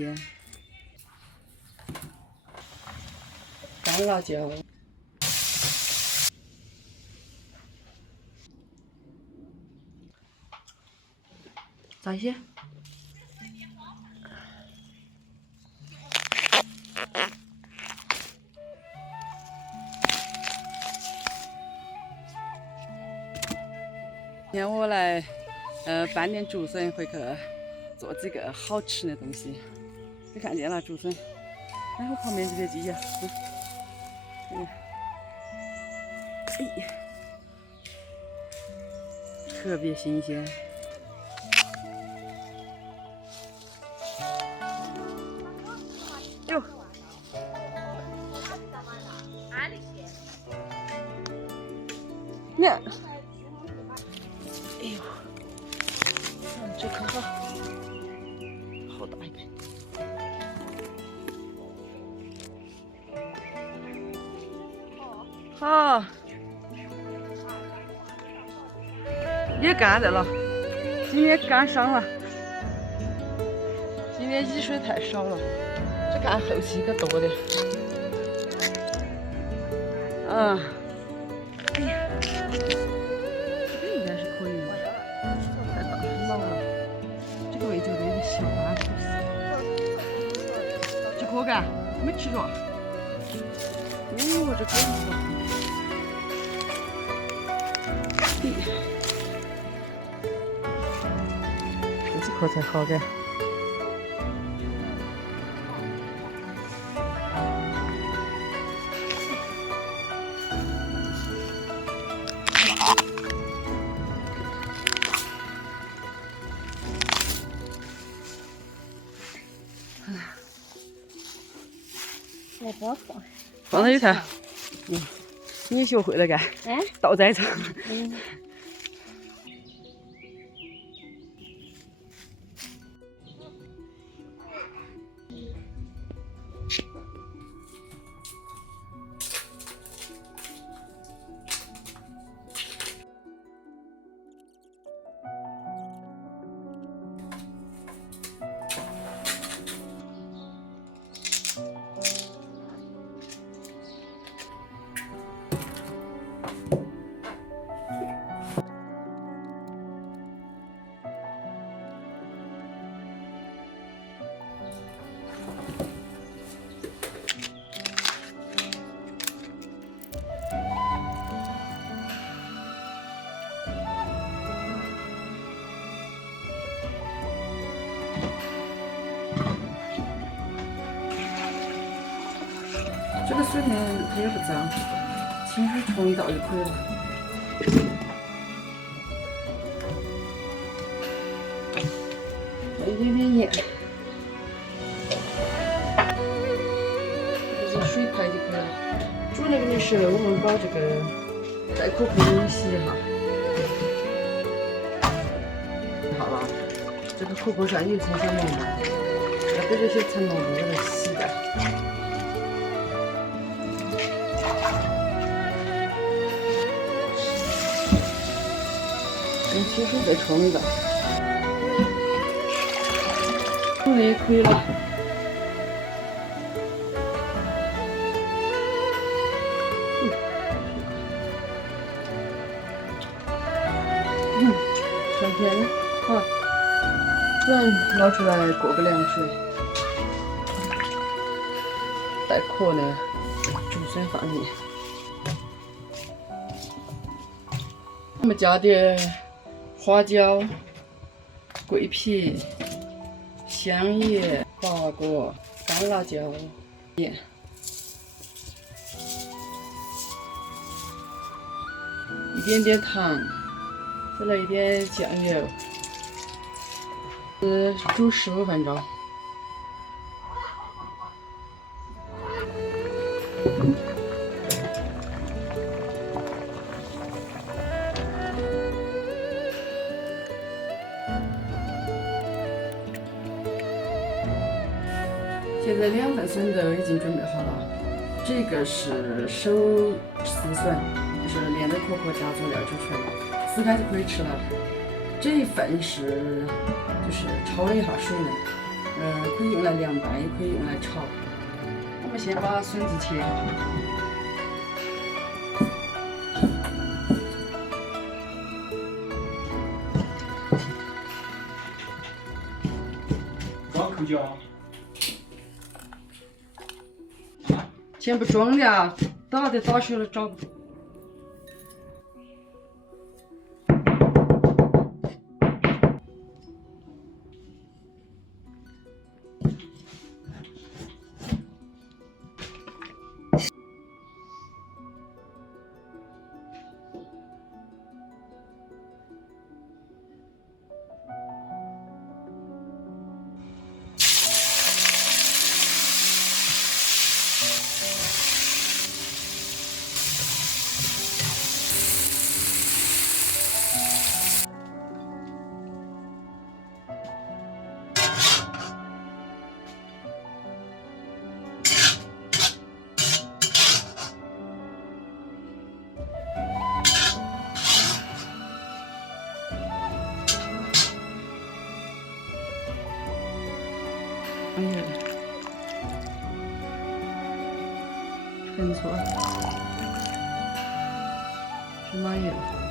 鲜。干辣椒，炸些。今天我来搬点竹笋回去做几个好吃的东西。你看见了竹笋？哎，我旁边这些鸡呀，特别新鲜。哟，你看，哎呦，看这颗好，好大一个。好，也干的了，今天干伤了，今天雨水太少了，这干后期可多的。哎呀，这个应该是可以的，太大很老了，这个味就有点小巴适。这颗干没吃着，我这可以了。这几颗才好的。来包放，放到里头。你也学会了干？哎，倒栽葱。这个水面它也不脏，清水冲一道就可以了。再一点点盐，这水开就可以了。煮那个的时候，我们把这个带壳壳的洗一下。好了，这个壳壳上有一层小毛毛，要把这些层毛毛给它洗掉。用清水再冲一道，冲的也可以了。上天了，好，转捞出来过个凉水，带壳的竹笋放进。我们加点花椒、桂皮、香叶、八角、干辣椒、盐，一点点糖，再来一点酱油，煮15分钟。现在2份笋都已经准备好了，这个是手撕笋，就是连着壳壳加佐料煮出来的，撕开就可以吃了。这一份是就是焯了一下水呢，可以用来凉拌，也可以用来炒。我们先把笋子切好。装口胶。先不装的啊，打血了找不住。放盐，分错，芝麻盐。